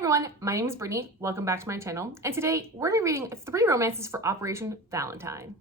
everyone, my name is Brittany. Welcome back to my channel. And today we're going to be reading 3 romances for Operation Valentine.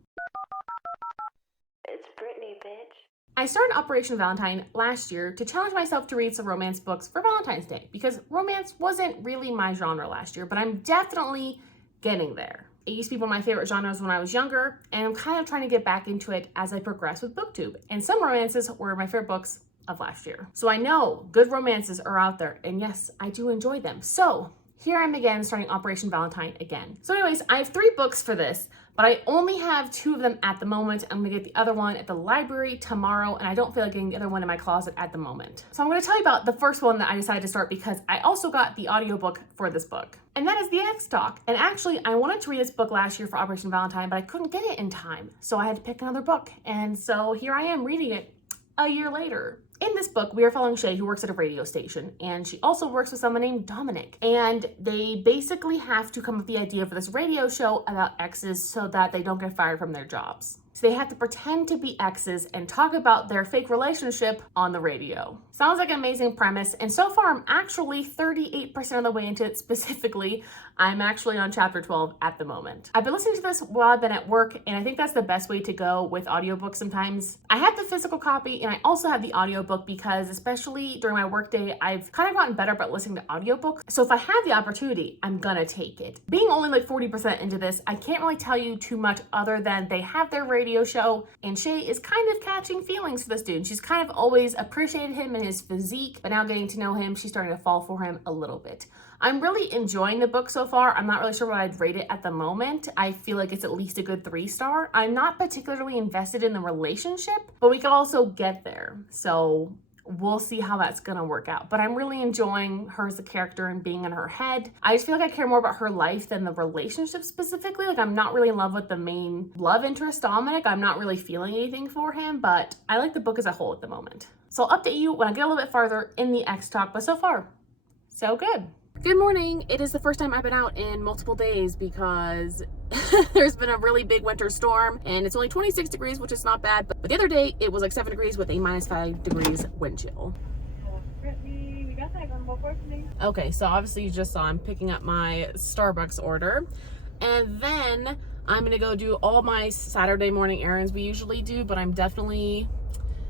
It's Brittany, bitch. I started Operation Valentine last year to challenge myself to read some romance books for Valentine's Day because romance wasn't really my genre last year, but I'm definitely getting there. It used to be one of my favorite genres when I was younger, and I'm kind of trying to get back into it as I progress with BookTube. And some romances were my favorite books of last year. So I know good romances are out there, and yes, I do enjoy them. So here I am again, starting Operation Valentine again. So anyways, I have 3 books for this, but I only have 2 of them at the moment. I'm gonna get the other one at the library tomorrow, and I don't feel like getting the other one in my closet at the moment. So I'm gonna tell you about the first one that I decided to start because I also got the audiobook for this book. And that is The X-Talk. And actually, I wanted to read this book last year for Operation Valentine, but I couldn't get it in time. So I had to pick another book. And so here I am reading it a year later. In this book, we are following Shay, who works at a radio station, and she also works with someone named Dominic. And they basically have to come up with the idea for this radio show about exes so that they don't get fired from their jobs. So they have to pretend to be exes and talk about their fake relationship on the radio. Sounds like an amazing premise, and so far I'm actually 38% of the way into it. Specifically, I'm actually on chapter 12 at the moment. I've been listening to this while I've been at work, and I think that's the best way to go with audiobooks sometimes. I have the physical copy, and I also have the audiobook because especially during my workday, I've kind of gotten better about listening to audiobooks. So if I have the opportunity, I'm gonna take it. Being only like 40% into this, I can't really tell you too much other than they have their radio show, and Shay is kind of catching feelings for this dude. She's kind of always appreciated him and his physique, but now getting to know him, she's starting to fall for him a little bit. I'm really enjoying the book so far. I'm not really sure what I'd rate it at the moment. I feel like it's at least a good 3-star. I'm not particularly invested in the relationship, but we could also get there. So we'll see how that's gonna work out. But I'm really enjoying her as a character and being in her head. I just feel like I care more about her life than the relationship specifically. Like, I'm not really in love with the main love interest, Dominic. I'm not really feeling anything for him, but I like the book as a whole at the moment. So I'll update you when I get a little bit farther in the X-Talk, but so far, so good. Good morning. It is the first time I've been out in multiple days because there's been a really big winter storm and it's only 26 degrees, which is not bad. But the other day it was like 7 degrees with a -5 degrees wind chill. Brittany, we got that gumbo for me. Okay, so obviously you just saw I'm picking up my Starbucks order, and then I'm gonna go do all my Saturday morning errands we usually do, but I'm definitely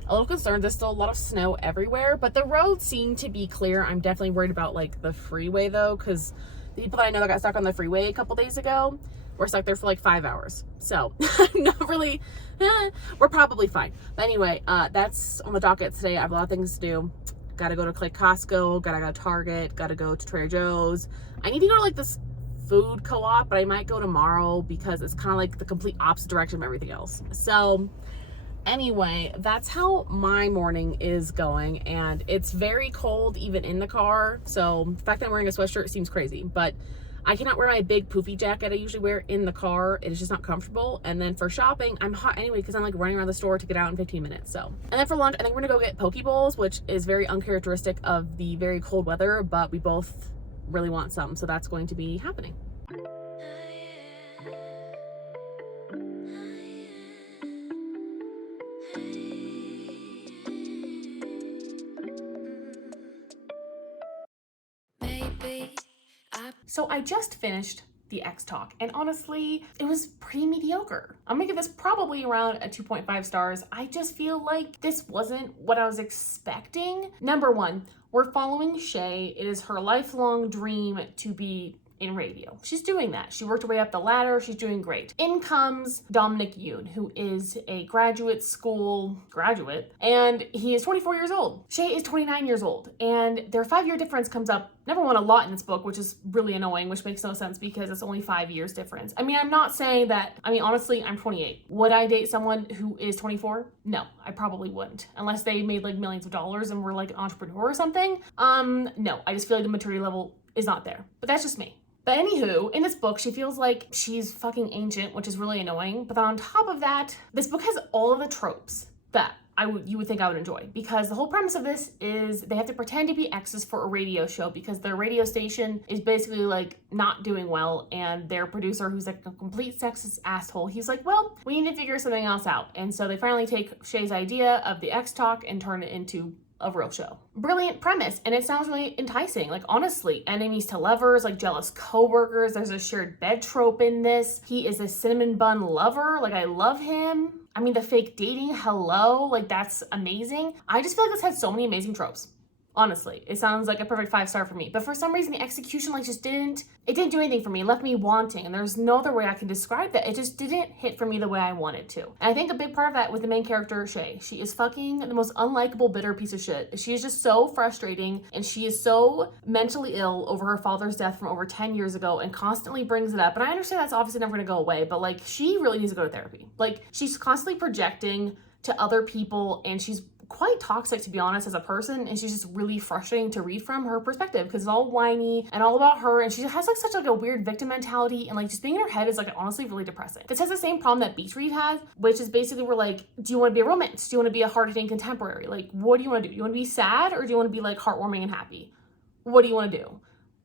a little concerned. There's still a lot of snow everywhere, but the roads seem to be clear. I'm definitely worried about like the freeway though, because the people that I know that got stuck on the freeway a couple days ago were stuck there for like 5 hours. So I'm not really, we're probably fine. But anyway, that's on the docket today. I have a lot of things to do. Gotta go to like Costco, gotta go to Target, gotta go to Trader Joe's. I need to go to like this food co-op, but I might go tomorrow because it's kind of like the complete opposite direction of everything else. So anyway, that's how my morning is going, and it's very cold even in the car. So the fact that I'm wearing a sweatshirt seems crazy, but I cannot wear my big poofy jacket I usually wear in the car. It is just not comfortable. And then for shopping, I'm hot anyway because I'm like running around the store to get out in 15 minutes. So, and then for lunch, I think we're gonna go get poke bowls, which is very uncharacteristic of the very cold weather, but we both really want some, so that's going to be happening. So I just finished the X-Talk, and honestly, it was pretty mediocre. I'm gonna give this probably around a 2.5 stars. I just feel like this wasn't what I was expecting. Number one, we're following Shay. It is her lifelong dream to be in radio. She's doing that. She worked her way up the ladder. She's doing great. In comes Dominic Yoon, who is a graduate school graduate, and he is 24 years old. Shay is 29 years old, and their 5-year difference comes up, number one, a lot in this book, which is really annoying, which makes no sense because it's only 5 years difference. I mean, I'm not saying that, I mean, honestly, I'm 28. Would I date someone who is 24? No, I probably wouldn't, unless they made like millions of dollars and were like an entrepreneur or something. No, I just feel like the maturity level is not there, but that's just me. But anywho, in this book, she feels like she's fucking ancient, which is really annoying. But then on top of that, this book has all of the tropes that you would think I would enjoy, because the whole premise of this is they have to pretend to be exes for a radio show because their radio station is basically like not doing well, and their producer, who's like a complete sexist asshole, he's like, well, we need to figure something else out. And so they finally take Shay's idea of the X-Talk and turn it into a real show. Brilliant premise, and it sounds really enticing. Like, honestly, enemies to lovers, like jealous coworkers. There's a shared bed trope in this. He is a cinnamon bun lover. Like, I love him. I mean, the fake dating, hello, like that's amazing. I just feel like this has so many amazing tropes. Honestly, it sounds like a perfect 5-star for me. But for some reason, the execution just didn't do anything for me. It left me wanting. And there's no other way I can describe that. It just didn't hit for me the way I wanted to. And I think a big part of that with the main character, Shay. She is fucking the most unlikable, bitter piece of shit. She is just so frustrating. And she is so mentally ill over her father's death from over 10 years ago and constantly brings it up. And I understand that's obviously never going to go away. But she really needs to go to therapy. She's constantly projecting to other people, and she's quite toxic, to be honest, as a person, and she's just really frustrating to read from her perspective because it's all whiny and all about her, and she has such a weird victim mentality, and just being in her head is honestly really depressing. This has the same problem that Beach Read has, which is basically where do you want to be a romance? Do you want to be a hard-hitting contemporary? What do you want to do? You want to be sad, or do you want to be heartwarming and happy? What do you want to do?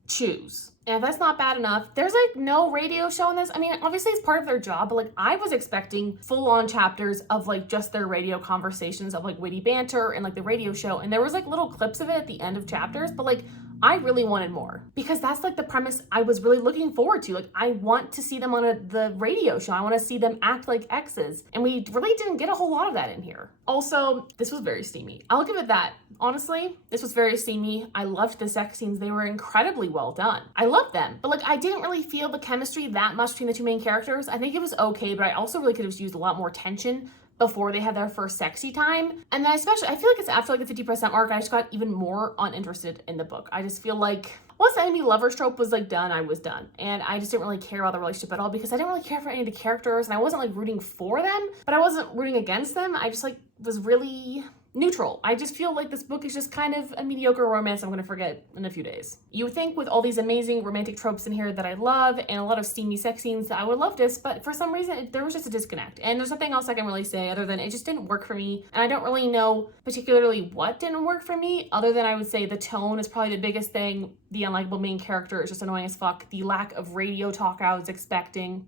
Choose. And if that's not bad enough, there's no radio show in this. I mean, obviously it's part of their job, but I was expecting full-on chapters of just their radio conversations of witty banter and the radio show, and there was little clips of it at the end of chapters, but I really wanted more because that's the premise I was really looking forward to. I want to see them on the radio show. I want to see them act like exes, and we really didn't get a whole lot of that in here. Also, this was very steamy. I'll give it that. Honestly, this was very steamy. I loved the sex scenes. They were incredibly well done. I loved them, but I didn't really feel the chemistry that much between the two main characters. I think it was okay, but I also really could have used a lot more tension before they had their first sexy time. And then especially, I feel it's after the 50% mark, I just got even more uninterested in the book. I just feel once the enemy lovers trope was done, I was done. And I just didn't really care about the relationship at all because I didn't really care for any of the characters, and I wasn't rooting for them, but I wasn't rooting against them. I just was really neutral. I just feel this book is just kind of a mediocre romance I'm going to forget in a few days. You would think with all these amazing romantic tropes in here that I love and a lot of steamy sex scenes that I would love this, but for some reason there was just a disconnect. And there's nothing else I can really say other than it just didn't work for me. And I don't really know particularly what didn't work for me, other than I would say the tone is probably the biggest thing. The unlikable main character is just annoying as fuck. The lack of radio talk I was expecting.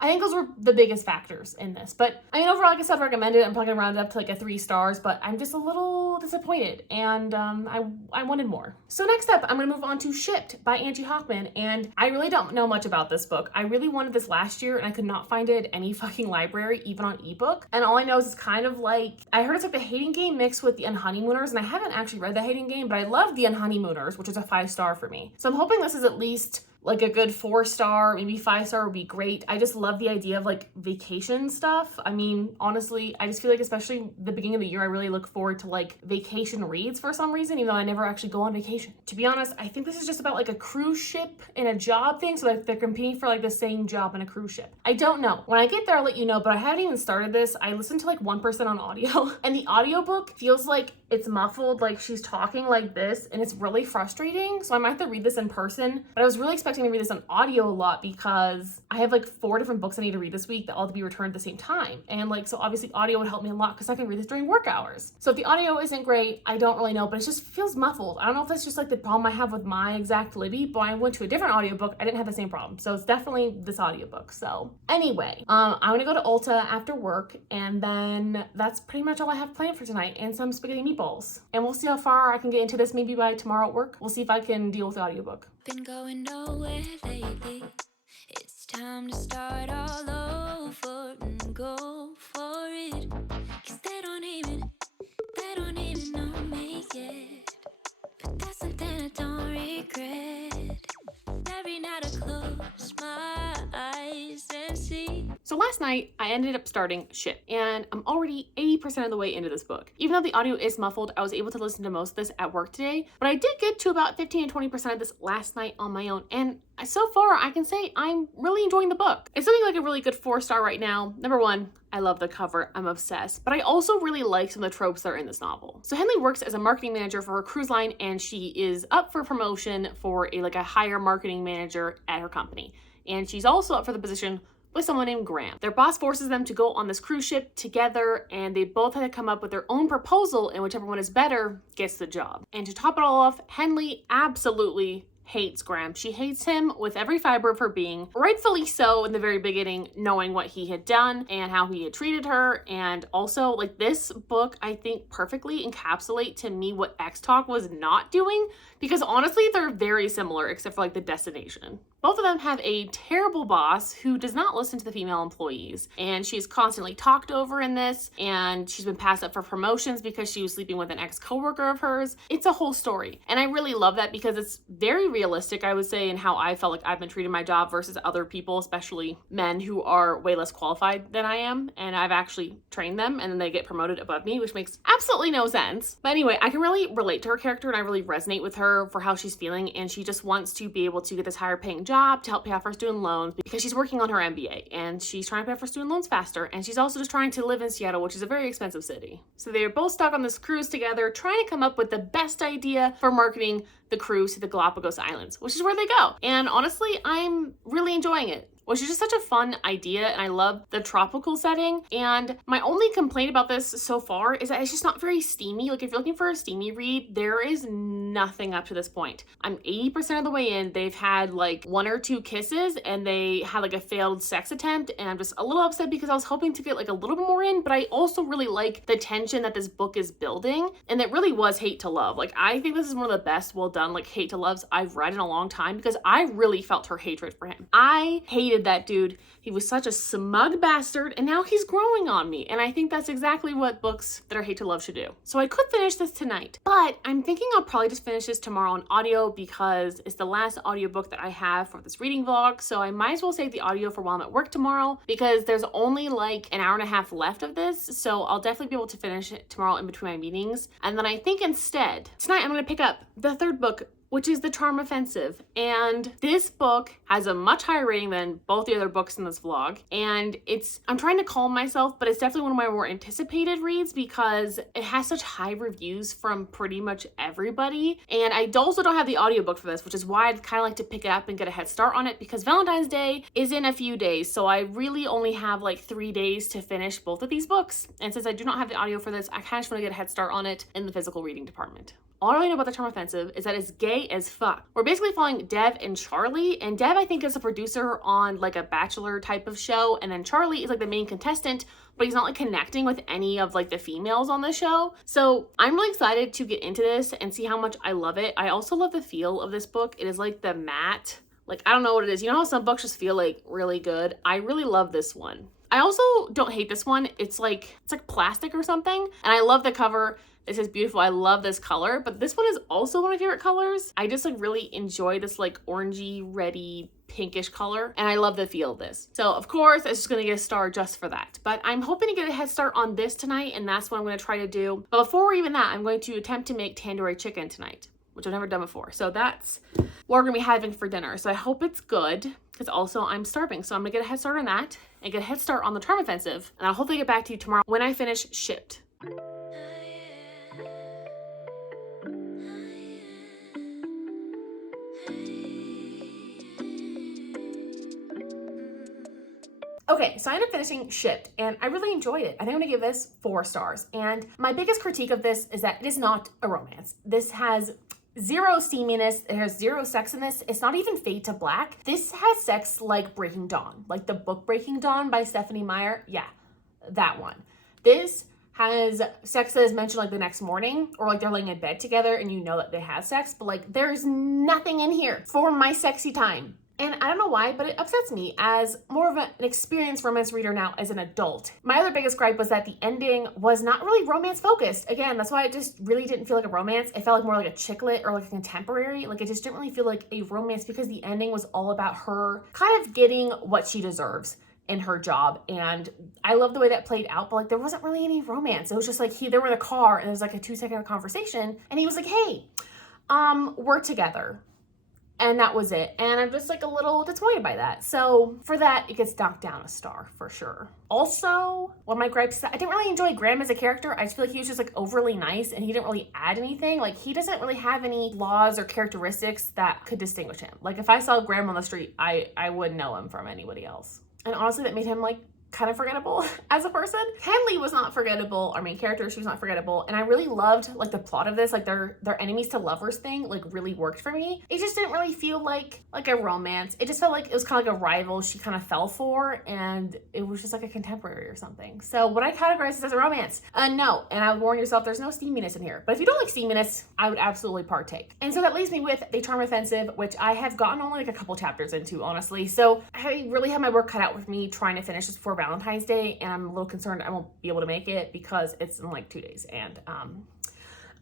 I think those were the biggest factors in this. But I mean, overall, like I said, recommend it. I'm probably gonna round it up to a 3 stars, but I'm just a little disappointed, and I wanted more. So next up, I'm gonna move on to Shipped by Angie Hockman, and I really don't know much about this book. I really wanted this last year, and I could not find it at any fucking library, even on ebook. And all I know is it's kind of I heard it's the Hating Game mixed with the Unhoneymooners, and I haven't actually read the Hating Game, but I love the Unhoneymooners, which is a 5 star for me. So I'm hoping this is at least a good 4 star, maybe 5 star would be great. I just love the idea of vacation stuff. I mean, honestly, I just feel especially the beginning of the year, I really look forward to vacation reads for some reason, even though I never actually go on vacation. To be honest, I think this is just about a cruise ship and a job thing. So they're competing for the same job in a cruise ship. I don't know. When I get there, I'll let you know, but I haven't even started this. I listened to 1% on audio, and the audiobook feels it's muffled, she's talking like this, and it's really frustrating. So I might have to read this in person, but I was really expecting to read this on audio a lot because I have 4 different books I need to read this week that all have to be returned at the same time. And so obviously audio would help me a lot because I can read this during work hours. So if the audio isn't great, I don't really know, but it just feels muffled. I don't know if that's just the problem I have with my exact Libby, but I went to a different audiobook. I didn't have the same problem. So it's definitely this audiobook. So anyway, I'm gonna go to Ulta after work, and then that's pretty much all I have planned for tonight, and some spaghetti meatballs. And we'll see how far I can get into this maybe by tomorrow at work. We'll see if I can deal with the audiobook. Been going nowhere lately. It's time to start all over and go for it. 'Cause they don't even know me yet. But that's something I don't regret. Every night I close my eyes and see. So last night, I ended up starting Shipped, and I'm already 80% of the way into this book. Even though the audio is muffled, I was able to listen to most of this at work today, but I did get to about 15 to 20% of this last night on my own, and so far, I can say I'm really enjoying the book. It's looking a really good 4 star right now. Number 1, I love the cover. I'm obsessed. But I also really like some of the tropes that are in this novel. So Henley works as a marketing manager for her cruise line, and she is up for promotion for a higher marketing manager at her company. And she's also up for the position with someone named Graham. Their boss forces them to go on this cruise ship together, and they both had to come up with their own proposal, and whichever one is better gets the job. And to top it all off, Henley absolutely hates Graham. She hates him with every fiber of her being, rightfully so in the very beginning, knowing what he had done and how he had treated her. And also, like, this book, I think, perfectly encapsulate to me what X-Talk was not doing, because honestly, they're very similar except for like the destination. Both of them have a terrible boss who does not listen to the female employees, and she's constantly talked over in this, and she's been passed up for promotions because she was sleeping with an ex-coworker of hers. It's a whole story, and I really love that because it's very realistic, I would say, in how I felt like I've been treating my job versus other people, especially men who are way less qualified than I am, and I've actually trained them, and then they get promoted above me, which makes absolutely no sense. But anyway, I can really relate to her character, and I really resonate with her for how she's feeling, and she just wants to be able to get this higher paying job to help pay off her student loans because she's working on her MBA and she's trying to pay off her student loans faster, and she's also just trying to live in Seattle, which is a very expensive city. So they're both stuck on this cruise together trying to come up with the best idea for marketing the cruise to the Galapagos Islands, which is where they go. And honestly, I'm really enjoying it, which is just such a fun idea, and I love the tropical setting. And my only complaint about this so far is that it's just not very steamy. Like, if you're looking for a steamy read, there is nothing up to this point. I'm 80% of the way in. They've had like 1 or 2 kisses, and they had like a failed sex attempt, and I'm just a little upset because I was hoping to get like a little bit more in, but I also really like the tension that this book is building, and it really was hate to love. Like, I think this is one of the best well done like hate to loves I've read in a long time, because I really felt her hatred for him. I hated that dude. He was such a smug bastard, and now he's growing on me, and I think that's exactly what books that are hate to love should do. So I could finish this tonight, but I'm thinking I'll probably just finish this tomorrow on audio because it's the last audiobook that I have for this reading vlog, so I might as well save the audio for while I'm at work tomorrow, because there's only like an hour and a half left of this, so I'll definitely be able to finish it tomorrow in between my meetings. And then I think instead, tonight I'm going to pick up the 3rd book, which is The Charm Offensive. And this book has a much higher rating than both the other books in this vlog. And I'm trying to calm myself, but it's definitely one of my more anticipated reads because it has such high reviews from pretty much everybody. And I also don't have the audiobook for this, which is why I'd kind of like to pick it up and get a head start on it, because Valentine's Day is in a few days. So I really only have like 3 days to finish both of these books. And since I do not have the audio for this, I kind of just want to get a head start on it in the physical reading department. All I really know about The Charm Offensive is that it's gay as fuck. We're basically following Dev and Charlie, and Dev, I think, is a producer on like a Bachelor type of show, and then Charlie is like the main contestant, but he's not like connecting with any of like the females on the show. So I'm really excited to get into this and see how much I love it. I also love the feel of this book. It is like the matte, like, I don't know what it is. You know how some books just feel like really good? I really love this one. I also don't hate this one. It's like plastic or something, and I love the cover. This is beautiful. I love this color, but this one is also one of my favorite colors. I just like really enjoy this like orangey, reddy, pinkish color, and I love the feel of this. So of course, it's just gonna get a star just for that. But I'm hoping to get a head start on this tonight, and that's what I'm gonna try to do. But before even that, I'm going to attempt to make tandoori chicken tonight, which I've never done before. So that's what we're gonna be having for dinner. So I hope it's good, because also I'm starving. So I'm gonna get a head start on that and get a head start on The Charm Offensive, and I'll hopefully get back to you tomorrow when I finish Shipped. Okay, so I ended up finishing Shipped, and I really enjoyed it. I think I'm gonna give this 4 stars. And my biggest critique of this is that it is not a romance. This has 0 steaminess. It has 0 sex in this. It's not even fade to black. This has sex like Breaking Dawn, like the book Breaking Dawn by Stephanie Meyer. Yeah, that one. This has sex that is mentioned like the next morning, or like they're laying in bed together and you know that they had sex, but like there's nothing in here for my sexy time. And I don't know why, but it upsets me as more of an experienced romance reader now as an adult. My other biggest gripe was that the ending was not really romance focused. Again, that's why it just really didn't feel like a romance. It felt like more like a chick lit or like a contemporary. Like, it just didn't really feel like a romance because the ending was all about her kind of getting what she deserves in her job. And I love the way that played out, but like there wasn't really any romance. It was just like they were in a car and there was like a 2-second conversation and he was like, hey, we're together. And that was it. And I'm just like a little disappointed by that. So for that, it gets knocked down a star for sure. Also, one of my gripes is that I didn't really enjoy Graham as a character. I just feel like he was just like overly nice and he didn't really add anything. Like, he doesn't really have any flaws or characteristics that could distinguish him. Like, if I saw Graham on the street, I wouldn't know him from anybody else. And honestly, that made him like kind of forgettable as a person. Henley was not forgettable. Our main character, she was not forgettable. And I really loved like the plot of this, like their enemies to lovers thing, like really worked for me. It just didn't really feel like a romance. It just felt like it was kind of like a rival she kind of fell for, and it was just like a contemporary or something. So would I categorize this as a romance? No. And I would warn yourself, there's no steaminess in here. But if you don't like steaminess, I would absolutely partake. And so that leaves me with The Charm Offensive, which I have gotten only like a couple chapters into, honestly. So I really have my work cut out with me trying to finish this before Valentine's Day, and I'm a little concerned I won't be able to make it because it's in like 2 days, and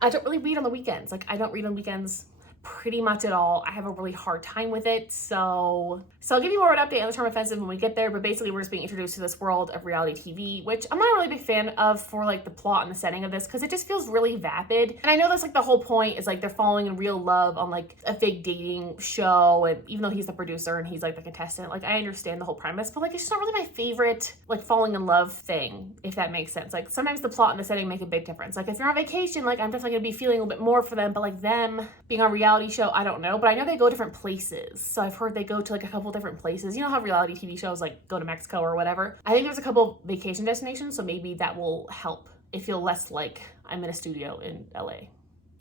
I don't really read on the weekends. Like I don't read on weekends pretty much at all. I have a really hard time with it. So I'll give you more of an update on The Charm Offensive when we get there, but basically we're just being introduced to this world of reality TV, which I'm not a really big fan of for like the plot and the setting of this, because it just feels really vapid. And I know that's like the whole point is like they're falling in real love on like a fake dating show, and even though he's the producer and he's like the contestant, like I understand the whole premise, but like it's just not really my favorite like falling in love thing, if that makes sense. Like sometimes the plot and the setting make a big difference. Like if you're on vacation, like I'm definitely gonna be feeling a little bit more for them, but like them being on a reality show, I don't know. But I know they go different places. So I've heard they go to like a couple different places. You know how reality TV shows like go to Mexico or whatever? I think there's a couple vacation destinations, so maybe that will help it feel less like I'm in a studio in LA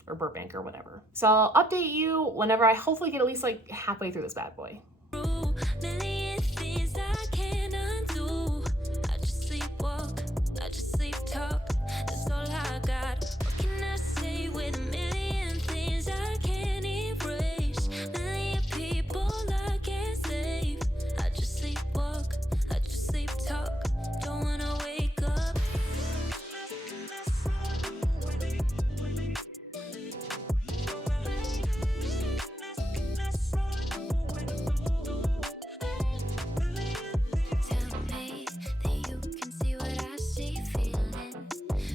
or Burbank or whatever. So I'll update you whenever I hopefully get at least like halfway through this bad boy. Million things I can't undo. I just sleepwalk, I just sleep talk. That's all I got. What can I say with a million things I can't erase? Million people I can't save. I just sleepwalk, I just sleep talk. Don't wanna wake up. Tell me that you can see what I see, feeling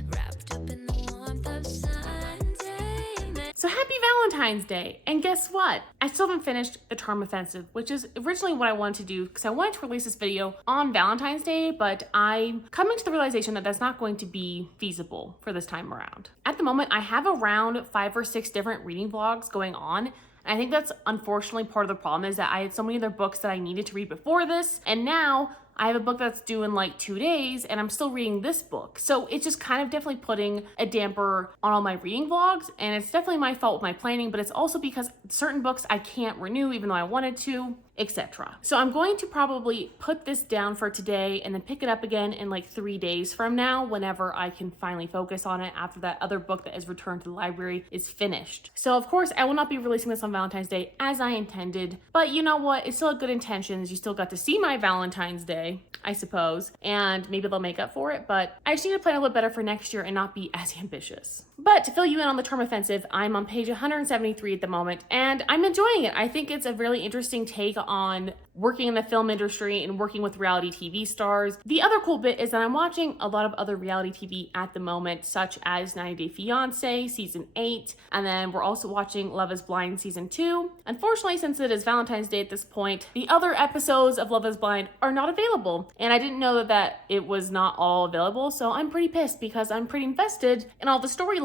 wrapped up in the warmth of Sunday. So happy Valentine's Day. And guess what? I still haven't finished The Charm Offensive, which is originally what I wanted to do because I wanted to release this video on Valentine's Day, but I'm coming to the realization that that's not going to be feasible for this time around. At the moment, I have around 5 or 6 different reading vlogs going on. And I think that's unfortunately part of the problem, is that I had so many other books that I needed to read before this, and now I have a book that's due in like 2 days and I'm still reading this book. So it's just kind of definitely putting a damper on all my reading vlogs, and it's definitely my fault with my planning, but it's also because certain books I can't renew even though I wanted to, etc. So I'm going to probably put this down for today and then pick it up again in like 3 days from now, whenever I can finally focus on it after that other book that is returned to the library is finished. So of course I will not be releasing this on Valentine's Day as I intended, but you know what? It's still had good intentions. You still got to see my Valentine's Day, I suppose, and maybe they'll make up for it, but I just need to plan a little better for next year and not be as ambitious. But to fill you in on The Charm Offensive, I'm on page 173 at the moment, and I'm enjoying it. I think it's a really interesting take on working in the film industry and working with reality TV stars. The other cool bit is that I'm watching a lot of other reality TV at the moment, such as 90 Day Fiancé season 8, and then we're also watching Love is Blind season 2. Unfortunately, since it is Valentine's Day at this point, the other episodes of Love is Blind are not available, and I didn't know that it was not all available, so I'm pretty pissed because I'm pretty invested in all the storylines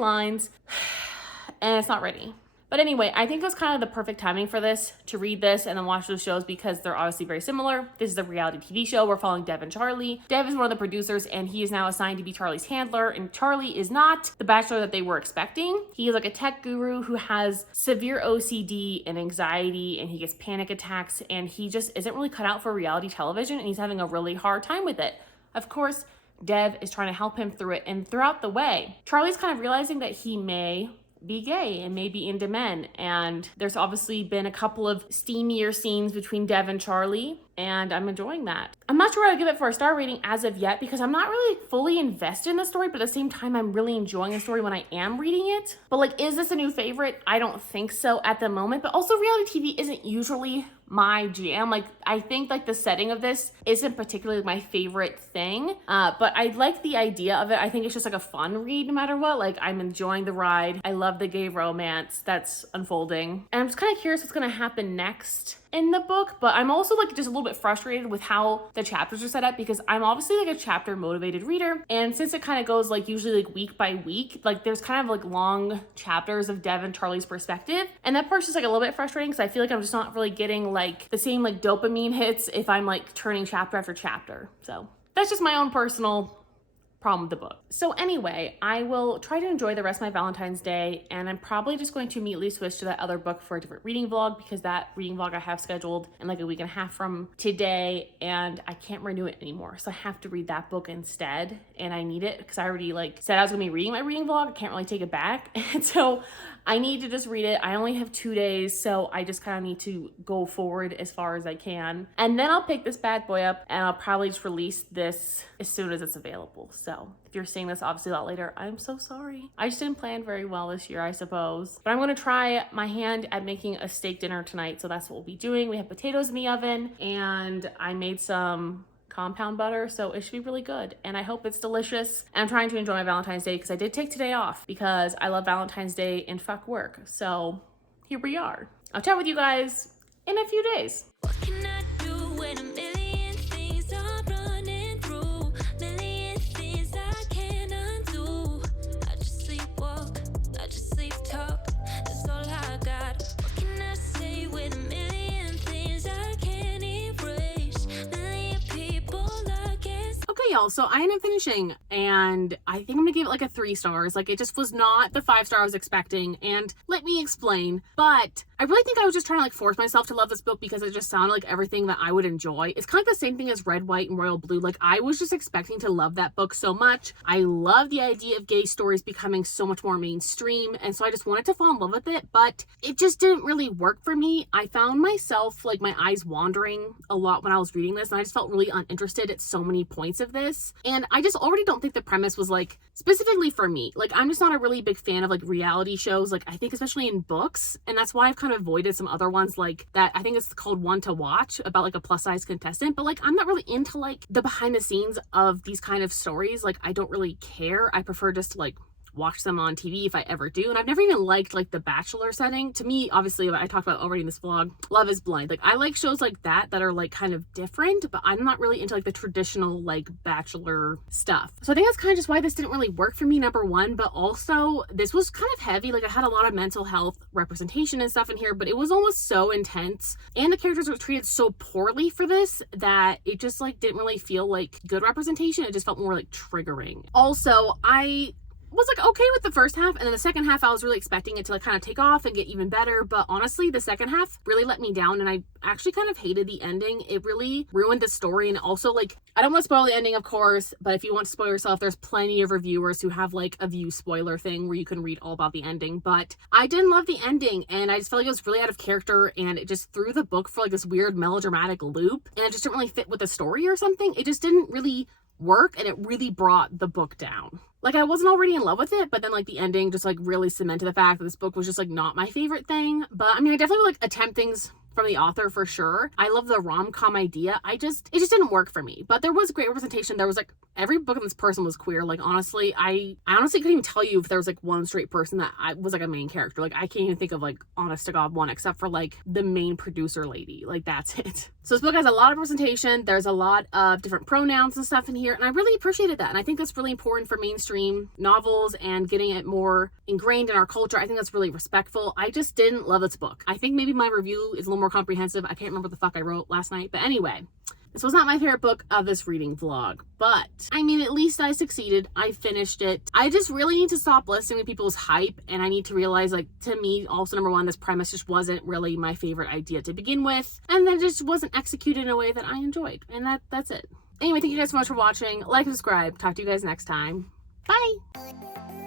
and it's not ready. But anyway, I think it was kind of the perfect timing for this, to read this and then watch those shows, because they're obviously very similar. This is a reality TV show. We're following Dev and Charlie. Dev is one of the producers, and he is now assigned to be Charlie's handler, and Charlie is not the bachelor that they were expecting. He is like a tech guru who has severe OCD and anxiety, and he gets panic attacks, and he just isn't really cut out for reality television, and he's having a really hard time with it. Of course, Dev is trying to help him through it, and throughout the way, Charlie's kind of realizing that he may be gay and maybe into men, and there's obviously been a couple of steamier scenes between Dev and Charlie, and I'm enjoying that. I'm not sure what I'd give it for a star rating as of yet, because I'm not really fully invested in the story, but at the same time I'm really enjoying the story when I am reading it. But like, is this a new favorite? I don't think so at the moment, but also reality TV isn't usually my jam. Like, I think like the setting of this isn't particularly my favorite thing, but I like the idea of it. I think it's just like a fun read no matter what. Like, I'm enjoying the ride. I love the gay romance that's unfolding, and I'm just kind of curious what's going to happen next in the book. But I'm also like just a little bit frustrated with how the chapters are set up, because I'm obviously like a chapter motivated reader, and since it kind of goes like usually like week by week, like there's kind of like long chapters of Dev and Charlie's perspective, and that part's just like a little bit frustrating, because I feel like I'm just not really getting like the same like dopamine hits if I'm like turning chapter after chapter. So that's just my own personal problem with the book. So anyway, I will try to enjoy the rest of my Valentine's Day, and I'm probably just going to immediately switch to that other book for a different reading vlog, because that reading vlog I have scheduled in like a week and a half from today, and I can't renew it anymore. So I have to read that book instead, and I need it because I already like said I was gonna be reading my reading vlog. I can't really take it back. And so I need to just read it. I only have 2 days, so I just kind of need to go forward as far as I can. And then I'll pick this bad boy up, and I'll probably just release this as soon as it's available. So if you're seeing this obviously a lot later, I'm so sorry. I just didn't plan very well this year, I suppose. But I'm gonna try my hand at making a steak dinner tonight, so that's what we'll be doing. We have potatoes in the oven, and I made some compound butter, so it should be really good, and I hope it's delicious. And I'm trying to enjoy my Valentine's Day because I did take today off because I love Valentine's Day and fuck work. So here we are. I'll chat with you guys in a few days. What can I do when a million things are running through? Million things I can't undo. I just sleepwalk, I just sleep talk. That's all I got. What can I say with a million things I can't erase? Million people I guess. Okay, y'all, so I ended up finishing, and I think I'm gonna give it like a 3 stars. Like, it just was not the 5 star I was expecting, and let me explain. But I really think I was just trying to like force myself to love this book because it just sounded like everything that I would enjoy. It's kind of the same thing as Red, White, and Royal Blue. Like, I was just expecting to love that book so much. I love the idea of gay stories becoming so much more mainstream, and so I just wanted to fall in love with it, but it just didn't really work for me. I found myself, like, my eyes wandering a lot when I was reading this, and I just felt really uninterested at so many points of this. And I just already don't think the premise was like specifically for me. Like, I'm just not a really big fan of like reality shows, like I think especially in books, and that's why I've kind of avoided some other ones like that. I think it's called One to Watch, about like a plus size contestant, but like I'm not really into like the behind the scenes of these kind of stories. Like, I don't really care. I prefer just to like watch them on TV if I ever do. And I've never even liked like the Bachelor setting. To me, obviously, I talked about already in this vlog, Love is Blind. Like, I like shows like that are like kind of different, but I'm not really into like the traditional like Bachelor stuff. So I think that's kind of just why this didn't really work for me, number one. But also, this was kind of heavy. Like, I had a lot of mental health representation and stuff in here, but it was almost so intense, and the characters were treated so poorly for this that it just like didn't really feel like good representation. It just felt more like triggering. Also, I was like okay with the first half, and then the second half I was really expecting it to like kind of take off and get even better, but honestly the second half really let me down, and I actually kind of hated the ending. It really ruined the story, and also like, I don't want to spoil the ending of course, but if you want to spoil yourself, there's plenty of reviewers who have like a view spoiler thing where you can read all about the ending. But I didn't love the ending, and I just felt like it was really out of character, and it just threw the book for like this weird melodramatic loop, and it just didn't really fit with the story or something. It just didn't really work, and it really brought the book down. Like, I wasn't already in love with it, but then like the ending just like really cemented the fact that this book was just like not my favorite thing. But I mean, I definitely would like attempt things from the author for sure. I love the rom-com idea. It just didn't work for me. But there was great representation. There was like, every book in this person was queer. Like, honestly, I honestly couldn't even tell you if there was like one straight person that was like a main character. Like, I can't even think of like, honest to God, one, except for like the main producer lady. Like, that's it. So this book has a lot of representation. There's a lot of different pronouns and stuff in here, and I really appreciated that. And I think that's really important for mainstream novels and getting it more ingrained in our culture. I think that's really respectful. I just didn't love this book. I think maybe my review is a little more comprehensive. I can't remember what the fuck I wrote last night. But anyway, this was not my favorite book of this reading vlog, but I mean, at least I succeeded. I finished it. I just really need to stop listening to people's hype, and I need to realize, like, to me, also, number one, this premise just wasn't really my favorite idea to begin with, and then just wasn't executed in a way that I enjoyed, and that's it. Anyway, thank you guys so much for watching. Like and subscribe. Talk to you guys next time. Bye!